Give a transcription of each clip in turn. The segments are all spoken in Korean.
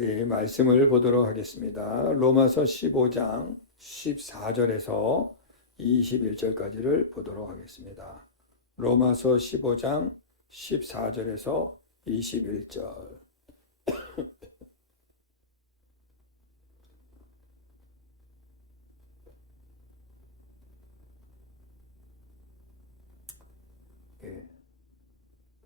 우리 말씀을 보도록 하겠습니다. 로마서 15장 14절에서 21절까지를 보도록 하겠습니다. 로마서 15장 14절에서 21절.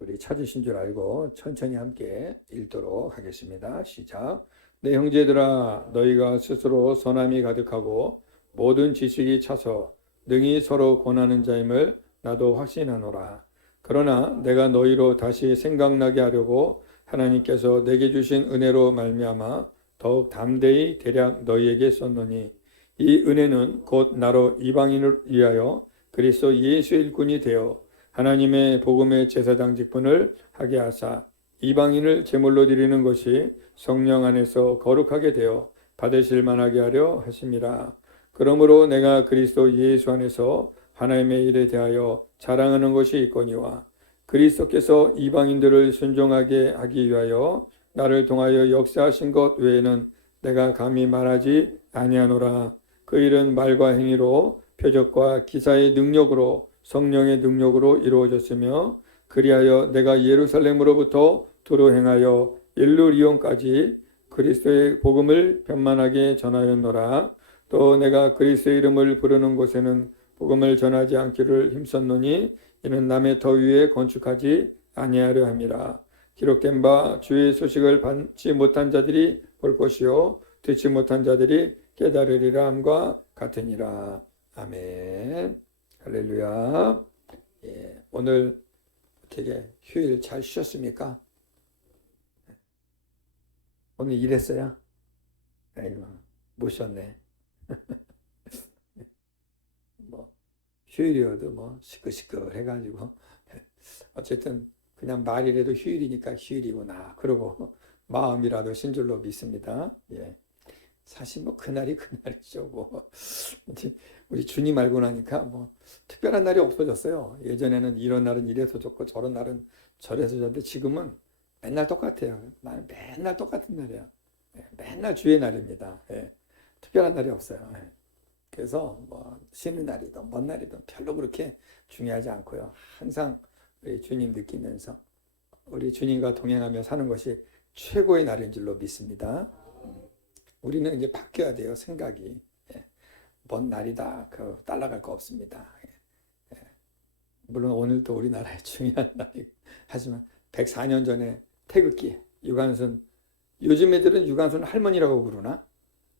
우리 찾으신 줄 알고 천천히 함께 읽도록 하겠습니다. 시작. 내 형제들아, 너희가 스스로 선함이 가득하고 모든 지식이 차서 능히 서로 권하는 자임을 나도 확신하노라. 그러나 내가 너희로 다시 생각나게 하려고 하나님께서 내게 주신 은혜로 말미암아 더욱 담대히 대략 너희에게 썼노니, 이 은혜는 곧 나로 이방인을 위하여 그리스도 예수의 일꾼이 되어 하나님의 복음의 제사장 직분을 하게 하사 이방인을 제물로 드리는 것이 성령 안에서 거룩하게 되어 받으실 만하게 하려 하심이라. 그러므로 내가 그리스도 예수 안에서 하나님의 일에 대하여 자랑하는 것이 있거니와, 그리스도께서 이방인들을 순종하게 하기 위하여 나를 통하여 역사하신 것 외에는 내가 감히 말하지 아니하노라. 그 일은 말과 행위로 표적과 기사의 능력으로 성령의 능력으로 이루어졌으며, 그리하여 내가 예루살렘으로부터 두루 행하여 일루리온까지 그리스도의 복음을 편만하게 전하였노라. 또 내가 그리스도의 이름을 부르는 곳에는 복음을 전하지 않기를 힘썼노니, 이는 남의 터 위에 건축하지 아니하려 함이라. 기록된 바 주의 소식을 받지 못한 자들이 볼 것이요 듣지 못한 자들이 깨달으리라 함과 같으니라. 아멘. 할렐루야. 예, 오늘 어떻게 휴일 잘 쉬었습니까? 오늘 일했어요? 아이고, 못 쉬었네. 뭐 휴일이어도 뭐 시끌시끌 해가지고 어쨌든 그냥 말이라도 휴일이니까 휴일이구나 그러고 마음이라도 신 줄로 믿습니다. 예. 사실 뭐 그날이 그날이죠. 뭐 우리 주님 알고 나니까 뭐 특별한 날이 없어졌어요. 예전에는 이런 날은 이래서 좋고 저런 날은 저래서 좋은데 지금은 맨날 똑같아요. 나는 맨날 똑같은 날이야. 맨날 주의 날입니다. 예. 특별한 날이 없어요. 예. 그래서 뭐 쉬는 날이든 먼 날이든 별로 그렇게 중요하지 않고요. 항상 우리 주님 느끼면서 우리 주님과 동행하며 사는 것이 최고의 날인 줄로 믿습니다. 우리는 이제 바뀌어야 돼요. 생각이. 예. 먼 날이다. 따라갈 거 없습니다. 예. 물론 오늘도 우리나라의 중요한 날이고, 하지만 104년 전에 태극기, 유관순, 요즘 애들은 유관순 할머니라고 부르나?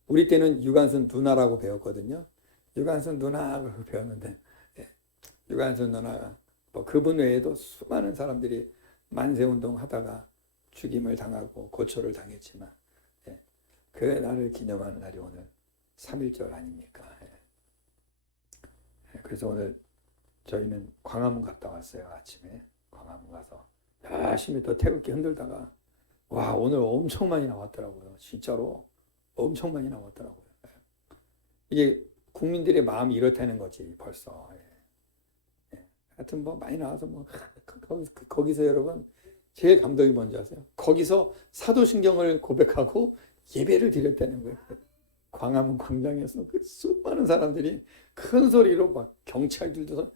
우리 때는 유관순 누나라고 배웠거든요. 유관순 누나라고 배웠는데, 예. 유관순 누나가 뭐 그분 외에도 수많은 사람들이 만세운동 하다가 죽임을 당하고 고초를 당했지만, 그 날을 기념하는 날이 오늘 3.1절 아닙니까? 그래서 오늘 저희는 광화문 갔다 왔어요. 아침에 광화문 가서 열심히 또 태극기 흔들다가 와, 오늘 엄청 많이 나왔더라고요. 진짜로 엄청 많이 나왔더라고요. 이게 국민들의 마음이 이렇다는 거지 벌써. 하여튼 뭐 많이 나와서 뭐 거기서 여러분 제일 감동이 뭔지 아세요? 거기서 사도신경을 고백하고 예배를 드렸다는 거예요. 광화문 광장에서 그 수많은 사람들이 큰 소리로 막 경찰들도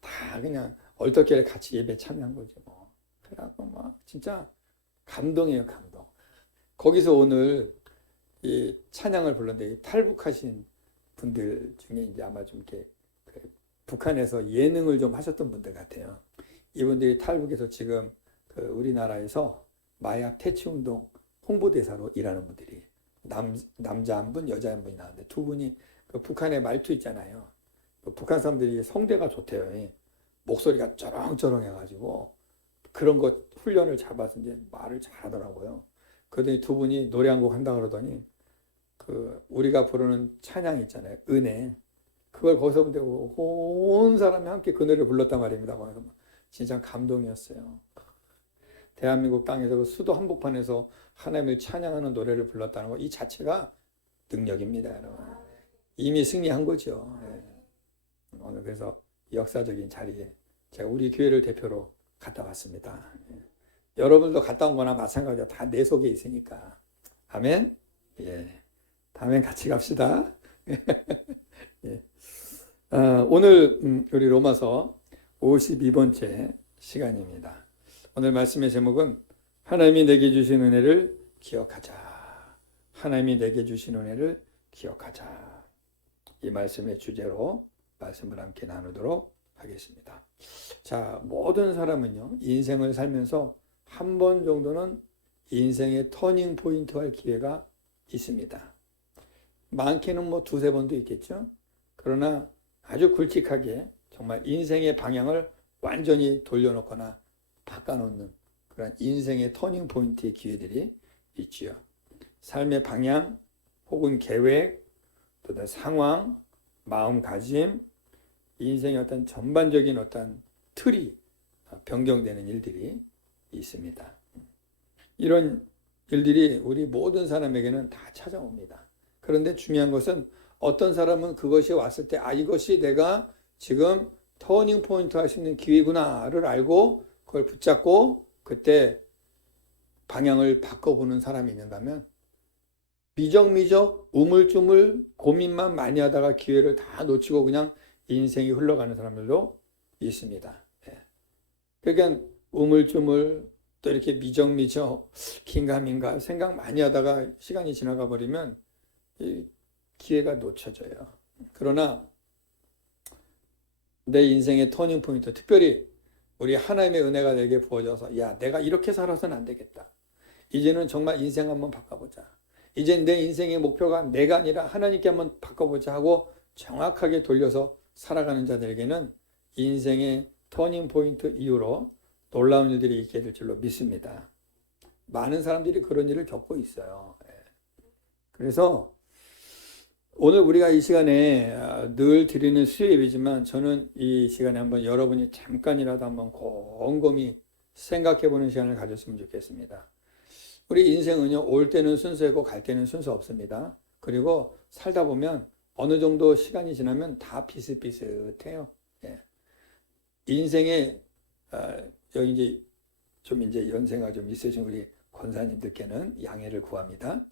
다 그냥 얼떨결에 같이 예배 참여한 거죠. 뭐. 그래갖고 막 진짜 감동이에요, 감동. 거기서 오늘 이 찬양을 불렀는데 탈북하신 분들 중에 이제 아마 좀 이렇게 북한에서 예능을 좀 하셨던 분들 같아요. 이분들이 탈북해서 지금 우리나라에서 마약 퇴치 운동 홍보대사로 일하는 분들이 남자 한 분, 여자 한 분이 나왔는데 두 분이 북한의 말투 있잖아요. 북한 사람들이 성대가 좋대요. 목소리가 쩌렁쩌렁 해가지고 그런 거 훈련을 잡아서 이제 말을 잘하더라고요. 그러더니 두 분이 노래 한 곡 한다 그러더니 우리가 부르는 찬양 있잖아요. 은혜. 그걸 거기서 부르고 온 사람이 함께 그 노래를 불렀단 말입니다. 그래서 진짜 감동이었어요. 대한민국 땅에서 그 수도 한복판에서 하나님을 찬양하는 노래를 불렀다는 거, 이 자체가 능력입니다, 여러분. 이미 승리한 거죠. 오늘 그래서 역사적인 자리에 제가 우리 교회를 대표로 갔다 왔습니다. 여러분도 갔다 온 거나 마찬가지죠. 다 내 속에 있으니까 아멘. 예. 다음엔 같이 갑시다. 예. 오늘 우리 로마서 52번째 시간입니다. 오늘 말씀의 제목은 하나님이 내게 주신 은혜를 기억하자. 하나님이 내게 주신 은혜를 기억하자. 이 말씀의 주제로 말씀을 함께 나누도록 하겠습니다. 자, 모든 사람은요, 인생을 살면서 한 번 정도는 인생의 터닝 포인트 할 기회가 있습니다. 많게는 뭐 두세 번도 있겠죠. 그러나 아주 굵직하게 정말 인생의 방향을 완전히 돌려놓거나 바꿔놓는 그런 인생의 터닝 포인트의 기회들이 있지요. 삶의 방향 혹은 계획, 또 상황, 마음가짐, 인생의 어떤 전반적인 어떤 틀이 변경되는 일들이 있습니다. 이런 일들이 우리 모든 사람에게는 다 찾아옵니다. 그런데 중요한 것은 어떤 사람은 그것이 왔을 때 이것이 내가 지금 터닝 포인트 할 수 있는 기회구나를 알고 그걸 붙잡고 그때 방향을 바꿔보는 사람이 있는가 하면 미적미적 우물쭈물 고민만 많이 하다가 기회를 다 놓치고 그냥 인생이 흘러가는 사람들도 있습니다. 그러니까 우물쭈물 또 이렇게 미적미적 긴가민가 생각 많이 하다가 시간이 지나가 버리면 이 기회가 놓쳐져요. 그러나 내 인생의 터닝 포인트, 특별히 우리 하나님의 은혜가 내게 부어져서 야, 내가 이렇게 살아서는 안 되겠다. 이제는 정말 인생 한번 바꿔보자. 이제 내 인생의 목표가 내가 아니라 하나님께 한번 바꿔보자 하고 정확하게 돌려서 살아가는 자들에게는 인생의 터닝 포인트 이후로 놀라운 일들이 있게 될 줄로 믿습니다. 많은 사람들이 그런 일을 겪고 있어요. 그래서 오늘 우리가 이 시간에 늘 드리는 수요일이지만 저는 이 시간에 한번 여러분이 잠깐이라도 한번 곰곰이 생각해 보는 시간을 가졌으면 좋겠습니다. 우리 인생은요, 올 때는 순서이고 갈 때는 순서 없습니다. 그리고 살다 보면 어느 정도 시간이 지나면 다 비슷비슷해요. 인생의 여기 이제 연세가 좀 있으신 우리 권사님들께는 양해를 구합니다.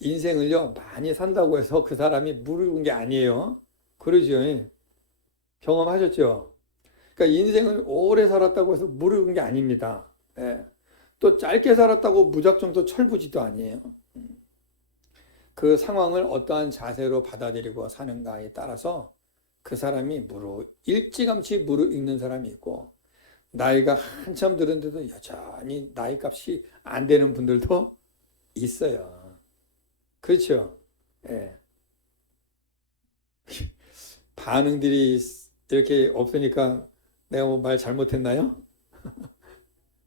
인생을요, 많이 산다고 해서 그 사람이 무르른 게 아니에요. 그러죠. 경험하셨죠? 그러니까 인생을 오래 살았다고 해서 무르른 게 아닙니다. 또 짧게 살았다고 무작정 또 철부지도 아니에요. 그 상황을 어떠한 자세로 받아들이고 사는가에 따라서 그 사람이 일찌감치 무르익는 사람이 있고 나이가 한참 들었는데도 여전히 나이 값이 안 되는 분들도 있어요. 그렇죠? 반응들이 이렇게 없으니까 내가 뭐 말 잘못했나요?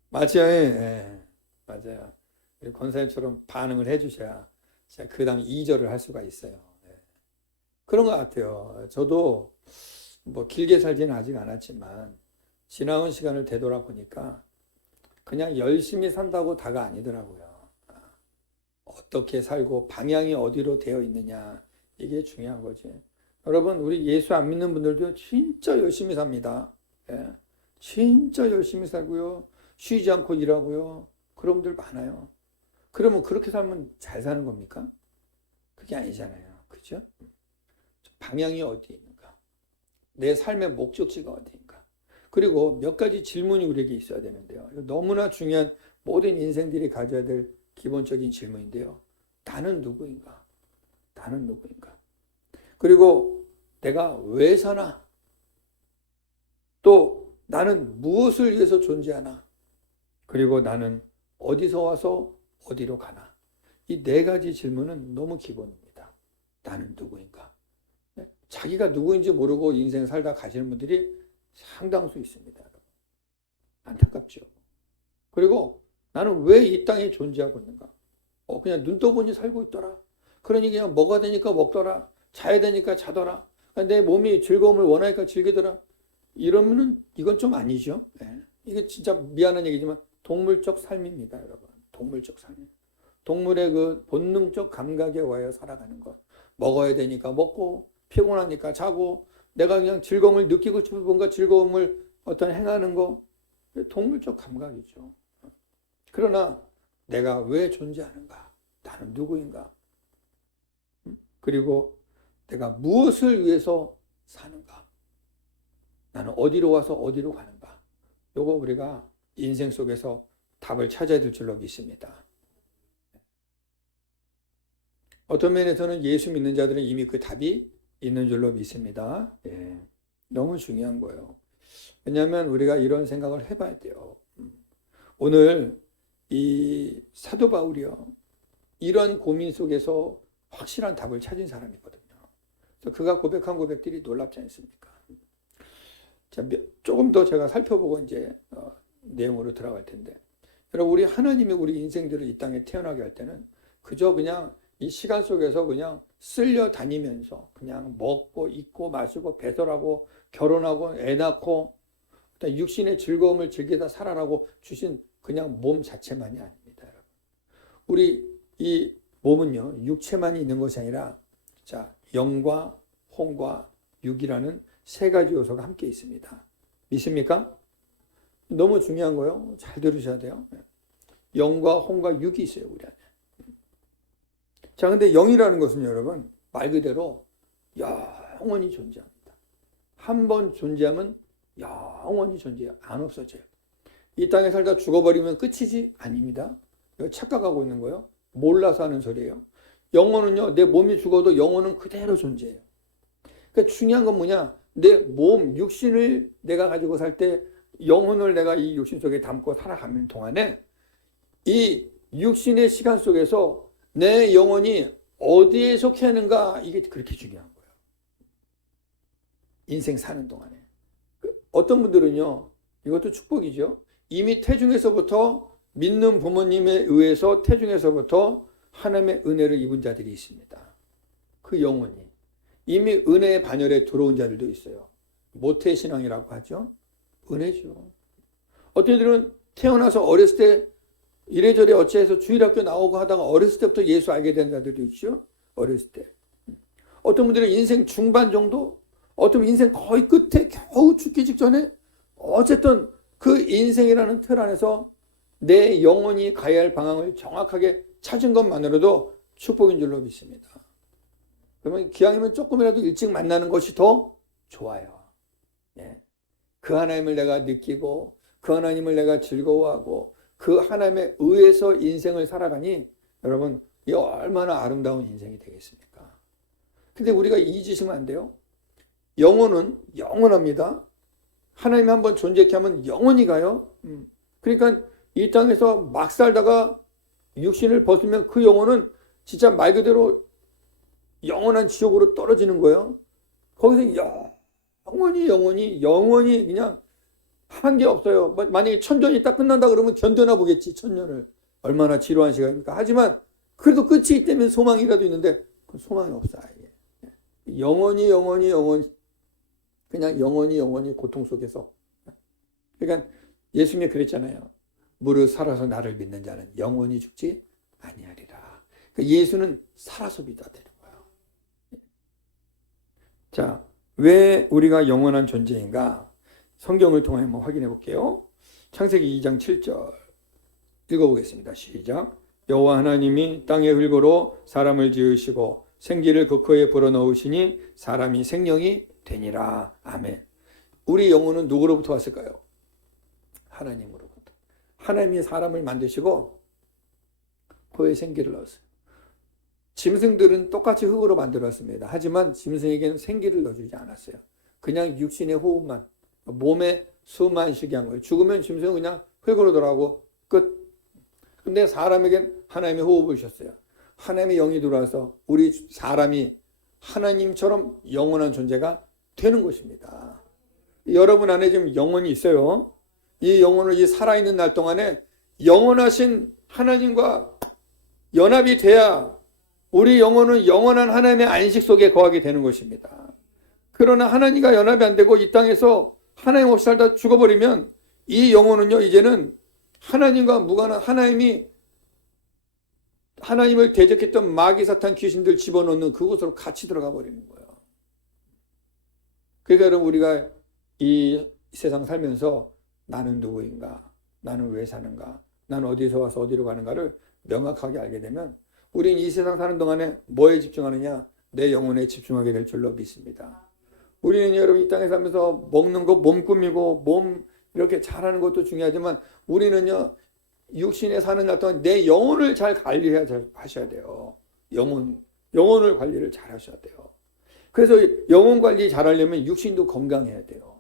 맞아요. 맞아요. 우리 권사님처럼 반응을 해주셔야 제가 그 다음 2절을 할 수가 있어요. 그런 것 같아요. 저도 뭐 길게 살지는 아직 않았지만 지나온 시간을 되돌아보니까 그냥 열심히 산다고 다가 아니더라고요. 어떻게 살고 방향이 어디로 되어 있느냐, 이게 중요한 거지. 여러분, 우리 예수 안 믿는 분들도 진짜 열심히 삽니다. 진짜 열심히 살고요, 쉬지 않고 일하고요, 그런 분들 많아요. 그러면 그렇게 살면 잘 사는 겁니까? 그게 아니잖아요. 그죠? 방향이 어디 있는가? 내 삶의 목적지가 어디인가? 그리고 몇 가지 질문이 우리에게 있어야 되는데요. 너무나 중요한 모든 인생들이 가져야 될 기본적인 질문인데요. 나는 누구인가? 나는 누구인가? 그리고 내가 왜 사나? 또 나는 무엇을 위해서 존재하나? 그리고 나는 어디서 와서 어디로 가나? 이 네 가지 질문은 너무 기본입니다. 나는 누구인가? 자기가 누구인지 모르고 인생 살다 가시는 분들이 상당수 있습니다. 안타깝죠. 그리고 나는 왜 이 땅에 존재하고 있는가? 그냥 눈 떠보니 살고 있더라. 그러니 그냥 먹어야 되니까 먹더라. 자야 되니까 자더라. 내 몸이 즐거움을 원하니까 즐기더라. 이러면은 이건 좀 아니죠. 이게 진짜 미안한 얘기지만 동물적 삶입니다, 여러분. 동물적 삶. 동물의 그 본능적 감각에 와여 살아가는 것. 먹어야 되니까 먹고, 피곤하니까 자고, 내가 그냥 즐거움을 느끼고 싶은 뭔가 즐거움을 어떤 행하는 거. 동물적 감각이죠. 그러나 내가 왜 존재하는가? 나는 누구인가? 그리고 내가 무엇을 위해서 사는가? 나는 어디로 와서 어디로 가는가? 요거 우리가 인생 속에서 답을 찾아야 될 줄로 믿습니다. 어떤 면에서는 예수 믿는 자들은 이미 그 답이 있는 줄로 믿습니다. 예, 너무 중요한 거예요. 왜냐하면 우리가 이런 생각을 해봐야 돼요. 오늘 이 사도 바울이요, 이런 고민 속에서 확실한 답을 찾은 사람이거든요. 그래서 그가 고백한 고백들이 놀랍지 않습니까? 자, 조금 더 제가 살펴보고 이제 내용으로 들어갈 텐데, 여러분, 우리 하나님이 우리 인생들을 이 땅에 태어나게 할 때는 그저 그냥 이 시간 속에서 그냥 쓸려 다니면서 그냥 먹고 입고 마시고 배설하고 결혼하고 애 낳고 육신의 즐거움을 즐기다 살아라고 주신 그냥 몸 자체만이 아닙니다. 여러분. 우리 이 몸은요, 육체만이 있는 것이 아니라 자, 영과 혼과 육이라는 세 가지 요소가 함께 있습니다. 믿습니까? 너무 중요한 거예요. 잘 들으셔야 돼요. 영과 혼과 육이 있어요, 우리 안에. 자, 근데 영이라는 것은 여러분, 말 그대로 영원히 존재합니다. 한 번 존재하면 영원히 존재해요. 안 없어져요. 이 땅에 살다 죽어버리면 끝이지? 아닙니다. 이거 착각하고 있는 거예요. 몰라서 하는 소리예요. 영혼은요, 내 몸이 죽어도 영혼은 그대로 존재해요. 그러니까 중요한 건 뭐냐? 내 몸, 육신을 내가 가지고 살 때 영혼을 내가 이 육신 속에 담고 살아가는 동안에 이 육신의 시간 속에서 내 영혼이 어디에 속해 하는가, 이게 그렇게 중요한 거예요. 인생 사는 동안에. 어떤 분들은요, 이것도 축복이죠. 이미 태중에서부터 믿는 부모님에 의해서 태중에서부터 하나님의 은혜를 입은 자들이 있습니다. 그 영혼이 이미 은혜의 반열에 들어온 자들도 있어요. 모태신앙이라고 하죠. 은혜죠. 어떤 이들은 태어나서 어렸을 때 이래저래 어찌해서 주일학교 나오고 하다가 어렸을 때부터 예수 알게 된 자들도 있죠. 어렸을 때. 어떤 분들은 인생 중반 정도, 어떤 인생 거의 끝에 겨우 죽기 직전에 어쨌든 그 인생이라는 틀 안에서 내 영혼이 가야 할 방향을 정확하게 찾은 것만으로도 축복인 줄로 믿습니다. 그러면 기왕이면 조금이라도 일찍 만나는 것이 더 좋아요. 예. 그 하나님을 내가 느끼고 그 하나님을 내가 즐거워하고 그 하나님에 의해서 인생을 살아가니 여러분, 이 얼마나 아름다운 인생이 되겠습니까? 근데 우리가 잊으시면 안 돼요. 영혼은 영원합니다. 하나님이 한번 존재케 하면 영원히 가요. 그러니까 이 땅에서 막 살다가 육신을 벗으면 그 영혼은 진짜 말 그대로 영원한 지옥으로 떨어지는 거예요. 거기서 영원히 그냥 한 게 없어요. 만약에 천년이 딱 끝난다 그러면 견뎌나 보겠지, 천년을. 얼마나 지루한 시간입니까? 하지만 그래도 끝이 있다면 소망이라도 있는데 그 소망이 없어, 아예. 영원히 그냥 영원히 고통 속에서. 그러니까 예수님이 그랬잖아요. 무릇 살아서 나를 믿는 자는 영원히 죽지 아니하리라. 그러니까 예수는 살아서 믿어야 되는 거예요. 자, 왜 우리가 영원한 존재인가? 성경을 통해 한번 확인해 볼게요. 창세기 2장 7절 읽어보겠습니다. 시작. 여호와 하나님이 땅의 흙으로 사람을 지으시고 생기를 그 코에 불어넣으시니 사람이 생명이 되니라. 아멘. 우리 영혼은 누구로부터 왔을까요? 하나님으로부터. 하나님이 사람을 만드시고 코에 생기를 넣었어요. 짐승들은 똑같이 흙으로 만들었습니다. 하지만 짐승에게는 생기를 넣어주지 않았어요. 그냥 육신의 호흡만, 몸에 숨만 쉬게 한 거예요. 죽으면 짐승은 그냥 흙으로 돌아가고 끝. 근데 사람에겐 하나님의 호흡을 주셨어요. 하나님의 영이 들어와서 우리 사람이 하나님처럼 영원한 존재가 되는 것입니다. 여러분 안에 지금 영혼이 있어요. 이 영혼을 이 살아있는 날 동안에 영원하신 하나님과 연합이 돼야 우리 영혼은 영원한 하나님의 안식 속에 거하게 되는 것입니다. 그러나 하나님과 연합이 안 되고 이 땅에서 하나님 없이 살다 죽어버리면 이 영혼은요, 이제는 하나님과 무관한, 하나님을 대적했던 마귀 사탄 귀신들 집어넣는 그곳으로 같이 들어가 버리는 거예요. 그러니까 여러분, 우리가 이 세상 살면서 나는 누구인가? 나는 왜 사는가? 나는 어디서 와서 어디로 가는가를 명확하게 알게 되면 우린 이 세상 사는 동안에 뭐에 집중하느냐? 내 영혼에 집중하게 될 줄로 믿습니다. 우리는 여러분 이 땅에 살면서 먹는 거 몸 꾸미고 몸 이렇게 잘하는 것도 중요하지만 우리는요 육신에 사는 날 동안 내 영혼을 잘 관리해야 하셔야 돼요. 영혼을 관리를 잘 하셔야 돼요. 그래서 영혼 관리 잘 하려면 육신도 건강해야 돼요.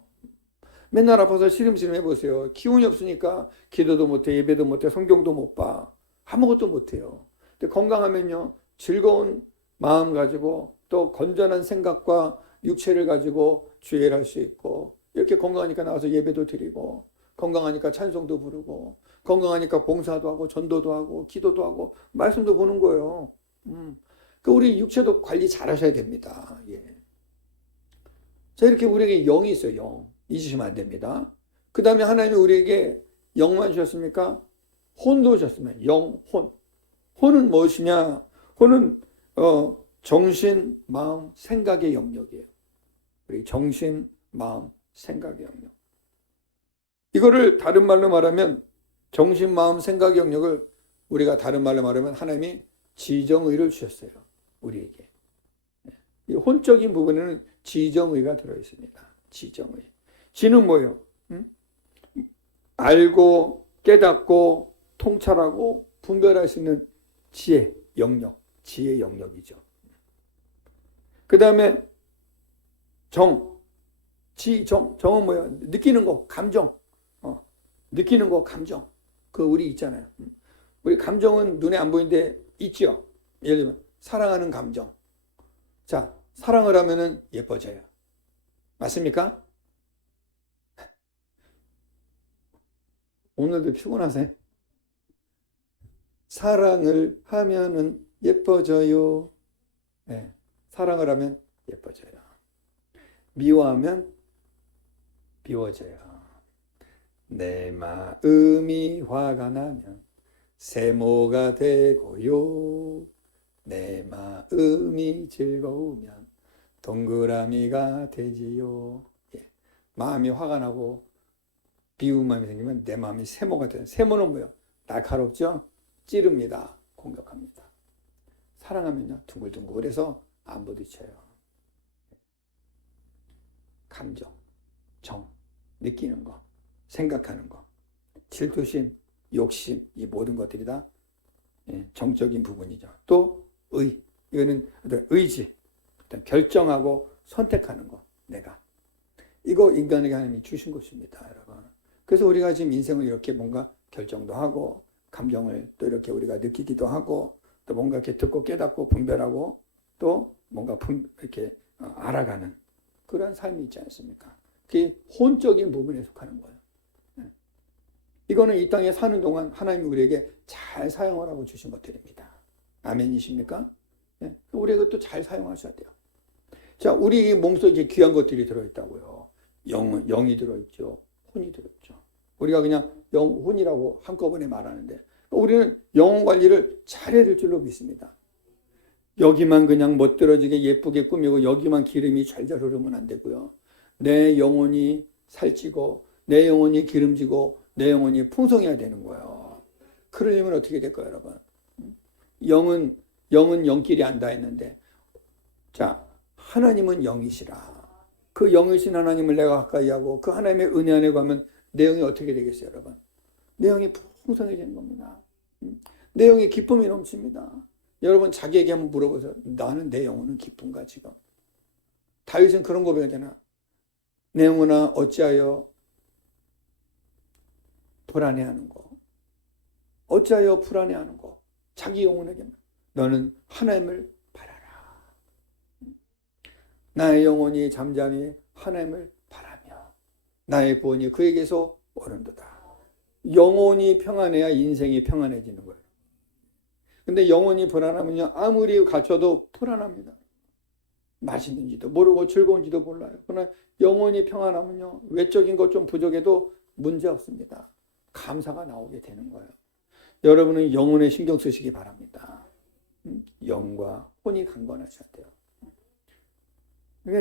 맨날 아파서 시름시름 해보세요. 기운이 없으니까 기도도 못해, 예배도 못해, 성경도 못 봐. 아무것도 못해요. 근데 건강하면요 즐거운 마음 가지고 또 건전한 생각과 육체를 가지고 주의를 할 수 있고 이렇게 건강하니까 나와서 예배도 드리고 건강하니까 찬송도 부르고 건강하니까 봉사도 하고 전도도 하고 기도도 하고 말씀도 보는 거예요. 그 우리 육체도 관리 잘 하셔야 됩니다. 예. 자, 이렇게 우리에게 영이 있어요. 영. 잊으시면 안 됩니다. 그 다음에 하나님이 우리에게 영만 주셨습니까? 혼도 주셨습니다. 영, 혼. 혼은 무엇이냐? 혼은 정신, 마음, 생각의 영역이에요. 우리 정신, 마음, 생각의 영역. 이거를 다른 말로 말하면 정신, 마음, 생각의 영역을 우리가 다른 말로 말하면 하나님이 지정의를 주셨어요. 우리에게. 이 혼적인 부분에는 지정의가 들어있습니다. 지정의. 지는 뭐예요? 알고 깨닫고 통찰하고 분별할 수 있는 지혜, 영역, 지혜 영역이죠. 그 다음에 정은 뭐예요? 느끼는 거, 감정. 느끼는 거, 감정. 그 우리 있잖아요. 우리 감정은 눈에 안 보이는데 있죠. 예를 들면 사랑하는 감정. 자, 사랑을 하면은 예뻐져요. 맞습니까? 오늘도 피곤하세요? 사랑을 하면은 예뻐져요. 네, 사랑을 하면 예뻐져요. 미워하면 미워져요. 내 마음이 화가 나면 세모가 되고요. 내 마음이 즐거우면 동그라미가 되지요. 예. 마음이 화가 나고 미운 마음이 생기면 내 마음이 세모가 돼요. 세모는 뭐예요? 날카롭죠? 찌릅니다. 공격합니다. 사랑하면요 둥글둥글해서 안 부딪혀요. 감정, 정, 느끼는 거, 생각하는 거, 질투심, 욕심, 이 모든 것들이 다 정적인 부분이죠. 또 이거는 의지, 결정하고 선택하는 거, 내가. 이거 인간에게 하나님이 주신 것입니다, 여러분. 그래서 우리가 지금 인생을 이렇게 뭔가 결정도 하고 감정을 또 이렇게 우리가 느끼기도 하고 또 뭔가 이렇게 듣고 깨닫고 분별하고 또 뭔가 이렇게 알아가는 그런 삶이 있지 않습니까? 그게 혼적인 부분에 속하는 거예요. 이거는 이 땅에 사는 동안 하나님이 우리에게 잘 사용하라고 주신 것들입니다. 아멘이십니까? 네. 우리가 또 잘 사용하셔야 돼요. 자, 우리 몸속에 귀한 것들이 들어있다고요. 영이 들어있죠. 혼이 들어있죠. 우리가 그냥 혼이라고 한꺼번에 말하는데 우리는 영혼 관리를 잘해야 될 줄로 믿습니다. 여기만 그냥 멋들어지게 예쁘게 꾸미고 여기만 기름이 잘잘 흐르면 안 되고요. 내 영혼이 살찌고 내 영혼이 기름지고 내 영혼이 풍성해야 되는 거예요. 그러려면 어떻게 될까요, 여러분? 영은 영끼리 안다 했는데 자, 하나님은 영이시라. 그 영이신 하나님을 내가 가까이 하고 그 하나님의 은혜 안에 가면 내 영이 어떻게 되겠어요, 여러분? 내 영이 풍성해지는 겁니다. 내 영에 기쁨이 넘칩니다. 여러분 자기에게 한번 물어보세요. 나는 내 영혼은 기쁜가 지금? 다윗은 그런 고백하잖아. 내 영혼아 어찌하여 불안해하는 거? 어찌하여 불안해하는 거? 자기 영혼에게 너는 하나님을 바라라. 나의 영혼이 잠잠히 하나님을 바라며 나의 구원이 그에게서 오는도다. 영혼이 평안해야 인생이 평안해지는 거예요. 근데 영혼이 불안하면요 아무리 갖춰도 불안합니다. 맛있는지도 모르고 즐거운지도 몰라요. 그러나 영혼이 평안하면요 외적인 것 좀 부족해도 문제 없습니다. 감사가 나오게 되는 거예요. 여러분은 영혼에 신경 쓰시기 바랍니다. 영과 혼이 강건하셔야 돼요.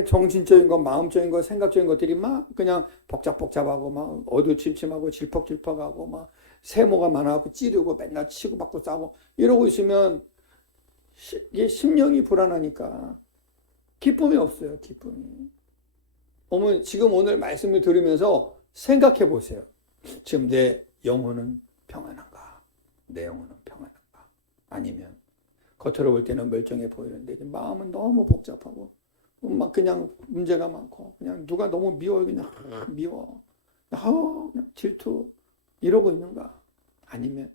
정신적인 것, 마음적인 것, 생각적인 것들이 막 그냥 복잡복잡하고 막 어두침침하고 질퍽질퍽하고 막 세모가 많아갖고 찌르고 맨날 치고 받고 싸고 이러고 있으면 이게 심령이 불안하니까 기쁨이 없어요. 기쁨이. 어머니 지금 오늘 말씀을 들으면서 생각해 보세요. 지금 내 영혼은 평안한가? 내 영혼은 평안한가? 아니면 겉으로 볼 때는 멀쩡해 보이는데 마음은 너무 복잡하고 막 그냥 문제가 많고 그냥 누가 너무 미워요. 그냥 미워. 그냥 질투 이러고 있는가? 아니면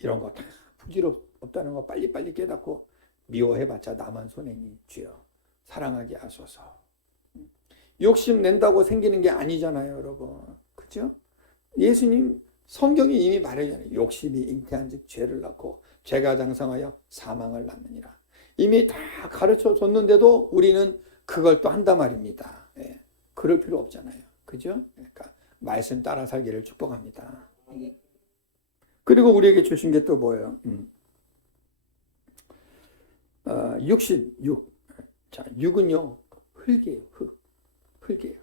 이런 거 다 부질없다는 거 빨리빨리 깨닫고 미워해봤자 나만 손해니 주여 사랑하게 하소서. 욕심 낸다고 생기는 게 아니잖아요, 여러분. 그죠? 예수님 성경이 이미 말하잖아요. 욕심이 잉태한 즉 죄를 낳고 죄가 장성하여 사망을 낳느니라. 이미 다 가르쳐 줬는데도 우리는 그걸 또 한단 말입니다. 예. 그럴 필요 없잖아요. 그죠? 그러니까 말씀 따라 살기를 축복합니다. 그리고 우리에게 주신 게 또 뭐예요? 66. 자, 6은요, 흙이에요, 흙이에요.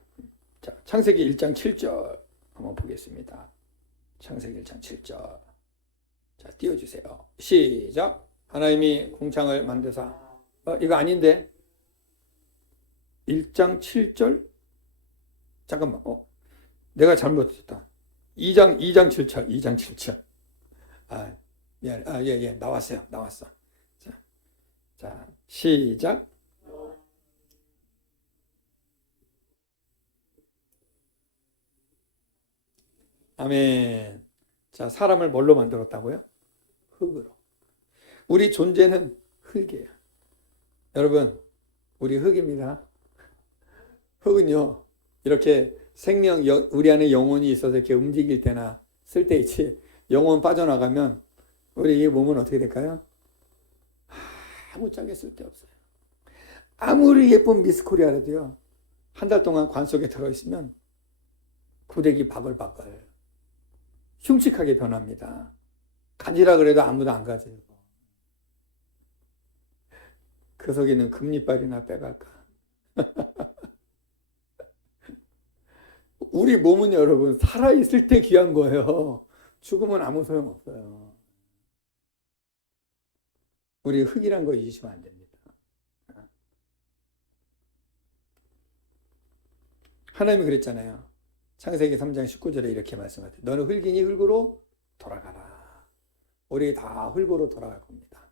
자, 창세기 1장 7절 한번 보겠습니다. 창세기 1장 7절. 자, 띄워주세요. 시작. 하나님이 궁창을 만드사. 이거 아닌데? 1장 7절? 잠깐만, 내가 잘못했다. 2장 7절, 2장 7절. 미안해. 예, 나왔어요. 자, 시작. 아멘. 자, 사람을 뭘로 만들었다고요? 흙으로. 우리 존재는 흙이에요. 여러분, 우리 흙입니다. 흙은요, 이렇게 우리 안에 영혼이 있어서 이렇게 움직일 때나 쓸 때 있지, 영혼 빠져나가면 우리 이 몸은 어떻게 될까요? 아무짝에 쓸데없어요. 아무리 예쁜 미스코리아라도요, 한 달 동안 관 속에 들어있으면 구데기 바글바글 흉측하게 변합니다. 가지라 그래도 아무도 안 가져요. 그 속에는 금리빨이나 빼갈까. 우리 몸은 여러분 살아있을 때 귀한 거예요. 죽으면 아무 소용없어요. 우리 흙이란 거 잊으시면 안 됩니다. 하나님이 그랬잖아요. 창세기 3장 19절에 이렇게 말씀하세요. 너는 흙이니 흙으로 돌아가라. 우리 다 흙으로 돌아갈 겁니다.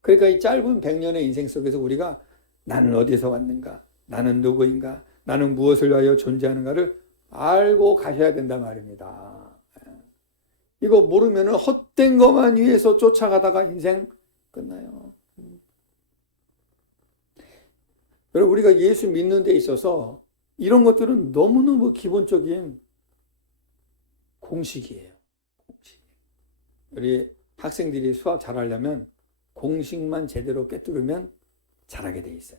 그러니까 이 짧은 100년의 인생 속에서 우리가 나는 어디서 왔는가? 나는 누구인가? 나는 무엇을 위하여 존재하는가를 알고 가셔야 된단 말입니다. 이거 모르면 헛된 것만 위해서 쫓아가다가 인생 끝나요. 여러분, 우리가 예수 믿는 데 있어서 이런 것들은 너무너무 기본적인 공식이에요. 우리 학생들이 수학 잘하려면 공식만 제대로 꿰뚫으면 잘하게 돼 있어요.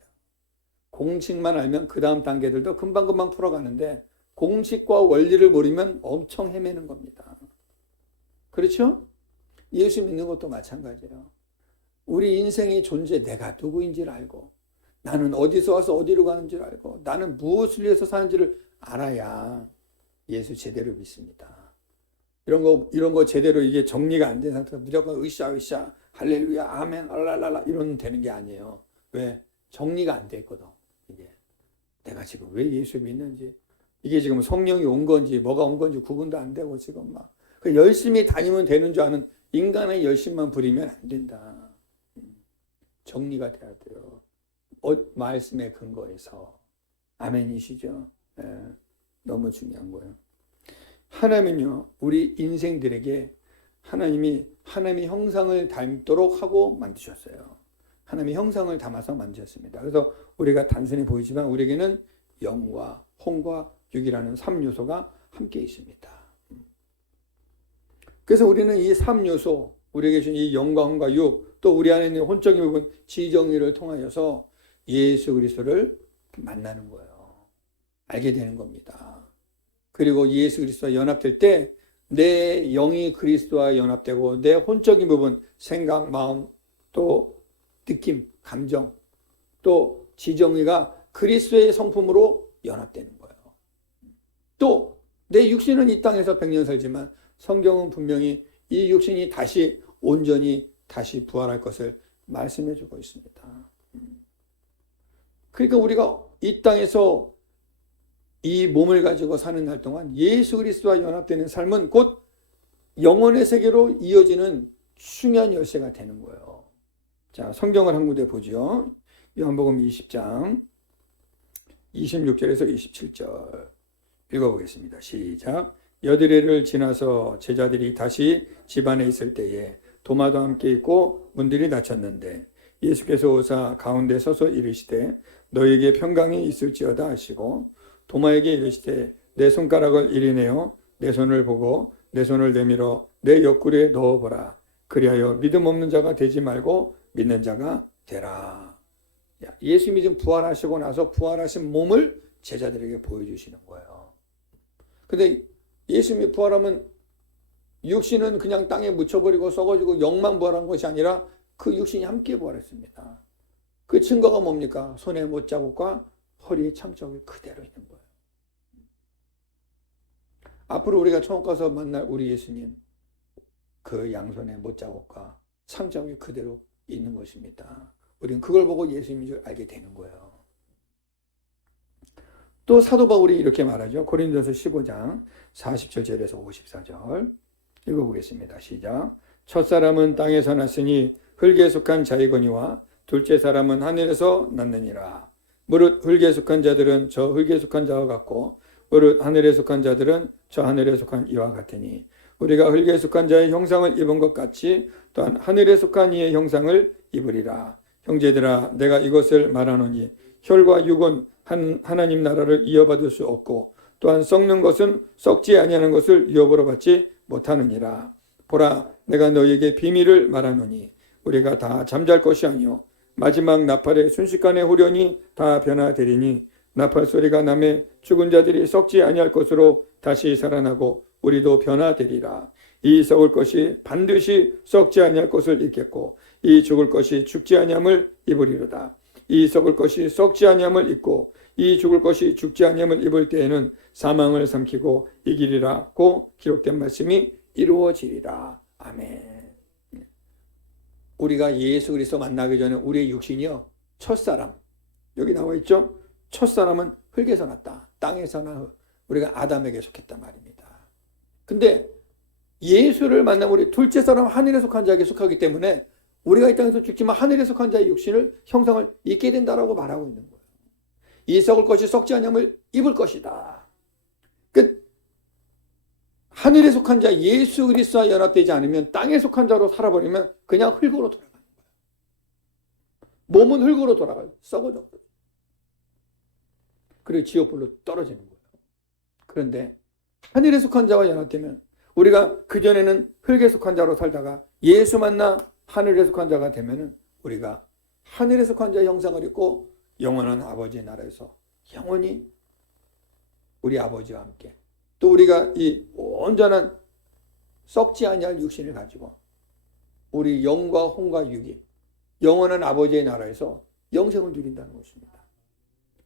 공식만 알면 그 다음 단계들도 금방금방 풀어가는데 공식과 원리를 모르면 엄청 헤매는 겁니다. 그렇죠? 예수 믿는 것도 마찬가지예요. 우리 인생의 존재, 내가 누구인지를 알고 나는 어디서 와서 어디로 가는지를 알고 나는 무엇을 위해서 사는지를 알아야 예수 제대로 믿습니다. 이런 거 제대로 이게 정리가 안 된 상태에서 무조건 으쌰 할렐루야 아멘 알랄랄라 이러면 되는 게 아니에요. 왜? 정리가 안 돼 있거든. 이게 내가 지금 왜 예수 믿는지, 이게 지금 성령이 온 건지 뭐가 온 건지 구분도 안 되고 지금 막 열심히 다니면 되는 줄 아는 인간의 열심만 부리면 안 된다. 정리가 돼야 돼요. 말씀의 근거에서. 아멘이시죠? 너무 중요한 거예요. 하나님은요, 우리 인생들에게 하나님의 형상을 닮도록 하고 만드셨어요. 하나님의 형상을 담아서 만드셨습니다. 그래서 우리가 단순히 보이지만 우리에게는 영과 혼과 육이라는 3요소가 함께 있습니다. 그래서 우리는 이 3요소, 우리에게 주신 이 영과 혼과 육, 또 우리 안에 있는 혼적인 부분 지정의를 통하여서 예수 그리스도를 만나는 거예요. 알게 되는 겁니다. 그리고 예수 그리스도와 연합될 때 내 영이 그리스도와 연합되고 내 혼적인 부분, 생각, 마음, 또 느낌, 감정, 또 지정의가 그리스도의 성품으로 연합되는 거예요. 또 내 육신은 이 땅에서 100년 살지만 성경은 분명히 이 육신이 다시 온전히 다시 부활할 것을 말씀해 주고 있습니다. 그러니까 우리가 이 땅에서 이 몸을 가지고 사는 날 동안 예수 그리스도와 연합되는 삶은 곧 영혼의 세계로 이어지는 중요한 열쇠가 되는 거예요. 자, 성경을 한 군데 보죠. 요한복음 20장 26절에서 27절 읽어보겠습니다. 시작. 여드레를 지나서 제자들이 다시 집안에 있을 때에 도마도 함께 있고 문들이 닫혔는데 예수께서 오사 가운데 서서 이르시되 너에게 평강이 있을지어다 하시고 도마에게 이르시되 내 손가락을 이리 내어 내 손을 보고 내 손을 내밀어 내 옆구리에 넣어보라. 그리하여 믿음 없는 자가 되지 말고 믿는 자가 되라. 예수 믿음 부활하시고 나서 부활하신 몸을 제자들에게 보여주시는 거예요. 근데 예수 믿 부활하면 육신은 그냥 땅에 묻혀버리고 썩어지고 영만 부활한 것이 아니라 그 육신이 함께 부활했습니다. 그 증거가 뭡니까? 손에 못자국과 허리에 창자국이 그대로 있는 거예요. 앞으로 우리가 처음 가서 만날 우리 예수님, 그 양손에 못자국과 창자국이 그대로 있는 것입니다. 우리는 그걸 보고 예수님인 줄 알게 되는 거예요. 또 사도 바울이 이렇게 말하죠. 고린도서 15장 47절에서 54절 읽어보겠습니다. 시작. 첫사람은 땅에서 났으니 흙에 속한 자이거니와 둘째 사람은 하늘에서 났느니라. 무릇 흙에 속한 자들은 저 흙에 속한 자와 같고 무릇 하늘에 속한 자들은 저 하늘에 속한 이와 같으니 우리가 흙에 속한 자의 형상을 입은 것 같이 또한 하늘에 속한 이의 형상을 입으리라. 형제들아 내가 이것을 말하노니 혈과 육은 하나님 나라를 이어받을 수 없고 또한 썩는 것은 썩지 아니하는 것을 유업으로 받지 못하느니라. 보라 내가 너희에게 비밀을 말하노니 우리가 다 잠잘 것이 아니요 마지막 나팔의 순식간에 후련히 다 변화되리니 나팔 소리가 나매 죽은 자들이 썩지 아니할 것으로 다시 살아나고 우리도 변화되리라. 이 썩을 것이 반드시 썩지 아니할 것을 입겠고 이 죽을 것이 죽지 아니함을 입으리로다. 이 썩을 것이 썩지 아니함을 입고 이 죽을 것이 죽지 아니함을 입을 때에는 사망을 삼키고 이기리라고 기록된 말씀이 이루어지리라. 아멘. 우리가 예수 그리스도 만나기 전에 우리의 육신이요 첫사람 여기 나와 있죠. 첫사람은 흙에서 났다. 땅에서 난 흙. 우리가 아담에게 속했단 말입니다. 근데 예수를 만나면 우리 둘째 사람 하늘에 속한 자에게 속하기 때문에 우리가 이 땅에서 죽지만 하늘에 속한 자의 육신을 형상을 입게 된다라고 말하고 있는 거예요. 이 썩을 것이 썩지 않음을 입을 것이다. 그 하늘에 속한 자 예수 그리스도와 연합되지 않으면 땅에 속한 자로 살아버리면 그냥 흙으로 돌아가는 거예요. 몸은 흙으로 돌아가요. 썩어져. 그리고 지옥불로 떨어지는 거예요. 그런데 하늘에 속한 자와 연합되면 우리가 그전에는 흙에 속한 자로 살다가 예수 만나 하늘에 속한 자가 되면은 우리가 하늘에 속한 자의 형상을 입고 영원한 아버지의 나라에서 영원히 우리 아버지와 함께 또 우리가 이 온전한 썩지 아니할 육신을 가지고 우리 영과 혼과 육이 영원한 아버지의 나라에서 영생을 누린다는 것입니다.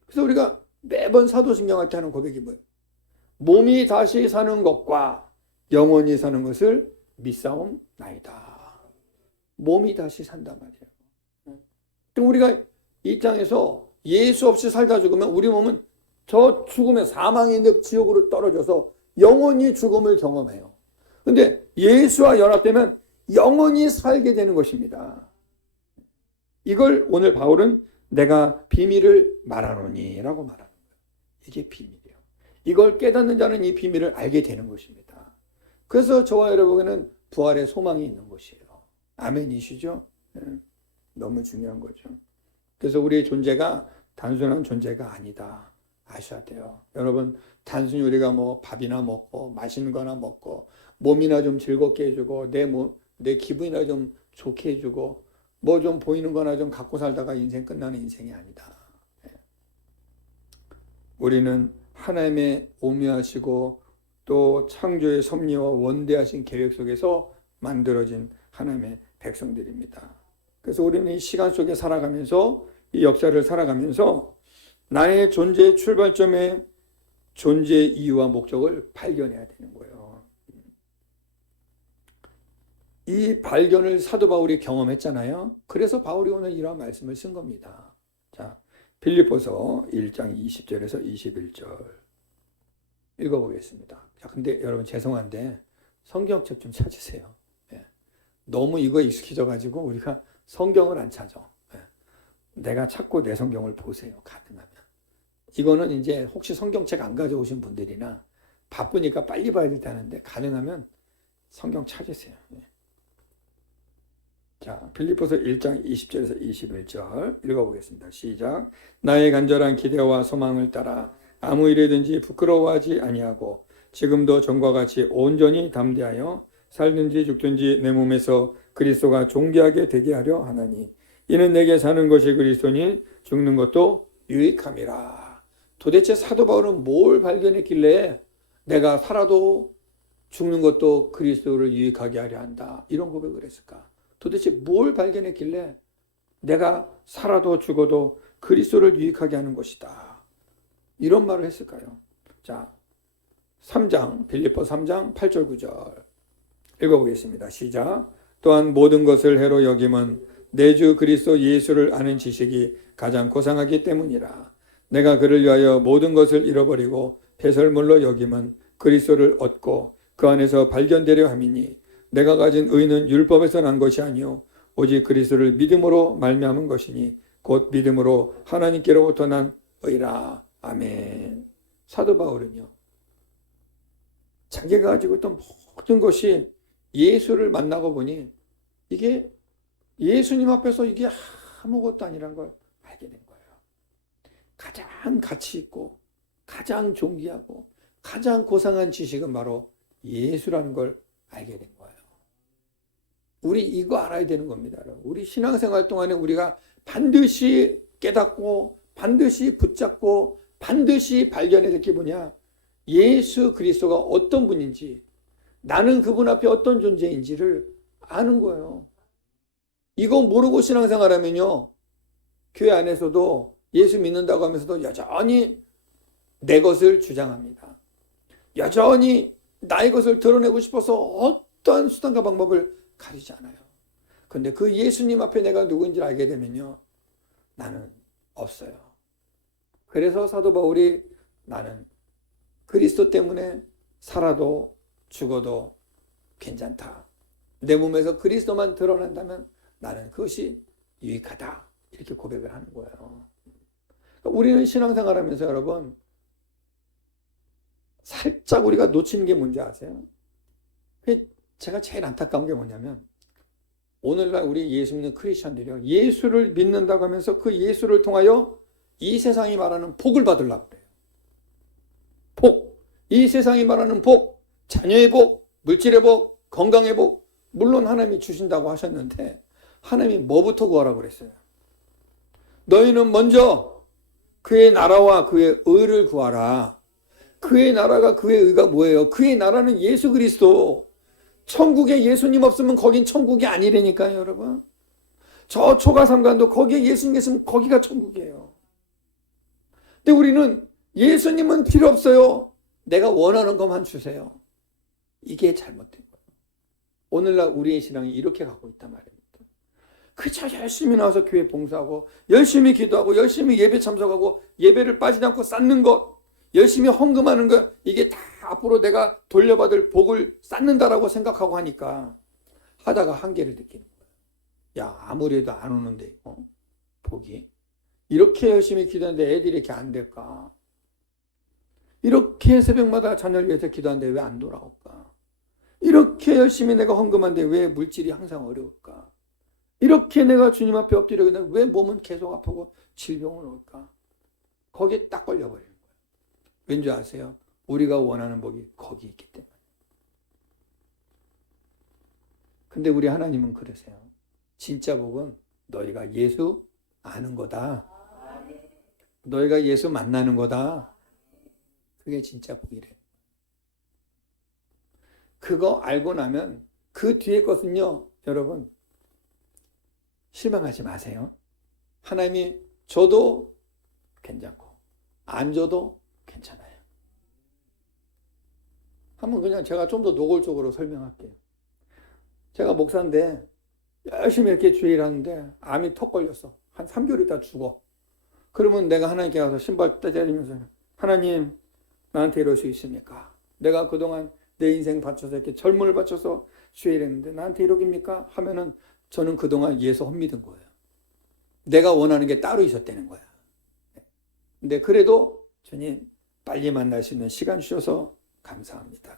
그래서 우리가 매번 사도신경 할 때 하는 고백이 뭐예요? 몸이 다시 사는 것과 영원히 사는 것을 믿사옵나이다. 몸이 다시 산단 말이에요. 그럼 우리가 이 땅에서 예수 없이 살다 죽으면 우리 몸은 저 죽음의 사망의 늪 지옥으로 떨어져서 영원히 죽음을 경험해요. 그런데 예수와 연합되면 영원히 살게 되는 것입니다. 이걸 오늘 바울은 내가 비밀을 말하노니 라고 말하는 거예요. 이게 비밀이에요. 이걸 깨닫는 자는 이 비밀을 알게 되는 것입니다. 그래서 저와 여러분에게는 부활의 소망이 있는 것이에요. 아멘이시죠? 네. 너무 중요한 거죠. 그래서 우리의 존재가 단순한 존재가 아니다. 아셔야 돼요. 여러분, 단순히 우리가 뭐 밥이나 먹고 맛있는 거나 먹고 몸이나 좀 즐겁게 해주고 내 기분이나 좀 좋게 해주고 뭐 좀 보이는 거나 좀 갖고 살다가 인생 끝나는 인생이 아니다. 우리는 하나님의 오묘하시고 또 창조의 섭리와 원대하신 계획 속에서 만들어진 하나님의 백성들입니다. 그래서 우리는 이 시간 속에 살아가면서 이 역사를 살아가면서 나의 존재의 출발점에 존재의 이유와 목적을 발견해야 되는 거예요. 이 발견을 사도 바울이 경험했잖아요. 그래서 바울이 오늘 이런 말씀을 쓴 겁니다. 자, 빌립보서 1장 20절에서 21절 읽어보겠습니다. 자, 근데 여러분 죄송한데 성경책 좀 찾으세요. 예. 너무 이거에 익숙해져가지고 우리가 성경을 안 찾아. 예. 내가 찾고 내 성경을 보세요. 가능하면. 이거는 이제 혹시 성경책 안 가져오신 분들이나 바쁘니까 빨리 봐야 된다는데 가능하면 성경 찾으세요. 예. 자, 빌립보서 1장 20절에서 21절 읽어보겠습니다. 시작. 나의 간절한 기대와 소망을 따라 아무 일에든지 부끄러워하지 아니하고 지금도 전과 같이 온전히 담대하여 살든지 죽든지 내 몸에서 그리스도가 존귀하게 되게 하려 하나니 이는 내게 사는 것이 그리스도니 죽는 것도 유익함이라. 도대체 사도 바울은 뭘 발견했길래 내가 살아도 죽는 것도 그리스도를 유익하게 하려 한다 이런 고백을 했을까? 도대체 뭘 발견했길래 내가 살아도 죽어도 그리스도를 유익하게 하는 것이다 이런 말을 했을까요? 자, 3장 빌립보 3장 8절 9절 읽어보겠습니다. 시작. 또한 모든 것을 해로 여김은 내 주 그리스도 예수를 아는 지식이 가장 고상하기 때문이라. 내가 그를 위하여 모든 것을 잃어버리고 배설물로 여김은 그리스도를 얻고 그 안에서 발견되려 함이니 내가 가진 의는 율법에서 난 것이 아니요 오직 그리스도를 믿음으로 말미암은 것이니 곧 믿음으로 하나님께로부터 난 의라. 아멘. 사도 바울은요 자기가 가지고 있던 모든 것이 예수를 만나고 보니 이게 예수님 앞에서 이게 아무것도 아니란 걸 알게 된 거예요. 가장 가치 있고 가장 존귀하고 가장 고상한 지식은 바로 예수라는 걸 알게 된 거예요. 우리 이거 알아야 되는 겁니다. 우리 신앙생활 동안에 우리가 반드시 깨닫고 반드시 붙잡고 반드시 발견해야 될 게 뭐냐? 예수 그리스도가 어떤 분인지 나는 그분 앞에 어떤 존재인지를 아는 거예요. 이거 모르고 신앙생활하면요 교회 안에서도 예수 믿는다고 하면서도 여전히 내 것을 주장합니다. 여전히 나의 것을 드러내고 싶어서 어떠한 수단과 방법을 가리지 않아요. 그런데 그 예수님 앞에 내가 누구인지를 알게 되면요 나는 없어요. 그래서 사도 바울이 나는 그리스도 때문에 살아도 죽어도 괜찮다. 내 몸에서 그리스도만 드러난다면 나는 그것이 유익하다. 이렇게 고백을 하는 거예요. 그러니까 우리는 신앙생활하면서 여러분 살짝 우리가 놓치는 게 뭔지 아세요? 제가 제일 안타까운 게 뭐냐면 오늘날 우리 예수 믿는 크리스천들이요 예수를 믿는다고 하면서 그 예수를 통하여 이 세상이 말하는 복을 받으려고 그래요. 복, 이 세상이 말하는 복, 자녀의 복, 물질의 복, 건강의 복 물론 하나님이 주신다고 하셨는데 하나님이 뭐부터 구하라고 그랬어요? 너희는 먼저 그의 나라와 그의 의를 구하라. 그의 나라가 그의 의가 뭐예요? 그의 나라는 예수 그리스도. 천국에 예수님 없으면 거긴 천국이 아니라니까요, 여러분. 저 초가삼간도 거기에 예수님 계시면 거기가 천국이에요. 근데 우리는 예수님은 필요 없어요. 내가 원하는 것만 주세요. 이게 잘못된 거예요. 오늘날 우리의 신앙이 이렇게 가고 있단 말입니다. 그저 열심히 나와서 교회 봉사하고 열심히 기도하고 열심히 예배 참석하고 예배를 빠지지 않고 쌓는 것 열심히 헌금하는 것 이게 다 앞으로 내가 돌려받을 복을 쌓는다라고 생각하고 하니까 하다가 한계를 느끼는 거예요. 야 아무리 해도 안 오는데 복이 이렇게 열심히 기도하는데 애들이 이렇게 안 될까? 이렇게 새벽마다 자녀를 위해서 기도하는데 왜 안 돌아올까? 이렇게 열심히 내가 헌금하는데 왜 물질이 항상 어려울까? 이렇게 내가 주님 앞에 엎드려 있는데 왜 몸은 계속 아프고 질병은 올까? 거기에 딱 걸려버리는 거예요. 왠지 아세요? 우리가 원하는 복이 거기 있기 때문에. 근데 우리 하나님은 그러세요. 진짜 복은 너희가 예수 아는 거다. 너희가 예수 만나는 거다. 그게 진짜 복이래. 그거 알고 나면 그 뒤에 것은요, 여러분, 실망하지 마세요. 하나님이 줘도 괜찮고, 안 줘도 괜찮아요. 한번 그냥 제가 좀 더 노골적으로 설명할게요. 제가 목사인데 열심히 이렇게 주일 일하는데 암이 턱 걸렸어. 한 3개월 있다 죽어. 그러면 내가 하나님께 가서 신발 때리면서 하나님 나한테 이럴 수 있습니까? 내가 그동안 내 인생 바쳐서 이렇게 젊음을 바쳐서 주일 했는데 나한테 이러깁니까? 하면은 저는 그동안 예수 못 믿은 거예요. 내가 원하는 게 따로 있었다는 거야. 근데 그래도 주님 빨리 만날 수 있는 시간 주셔서 감사합니다.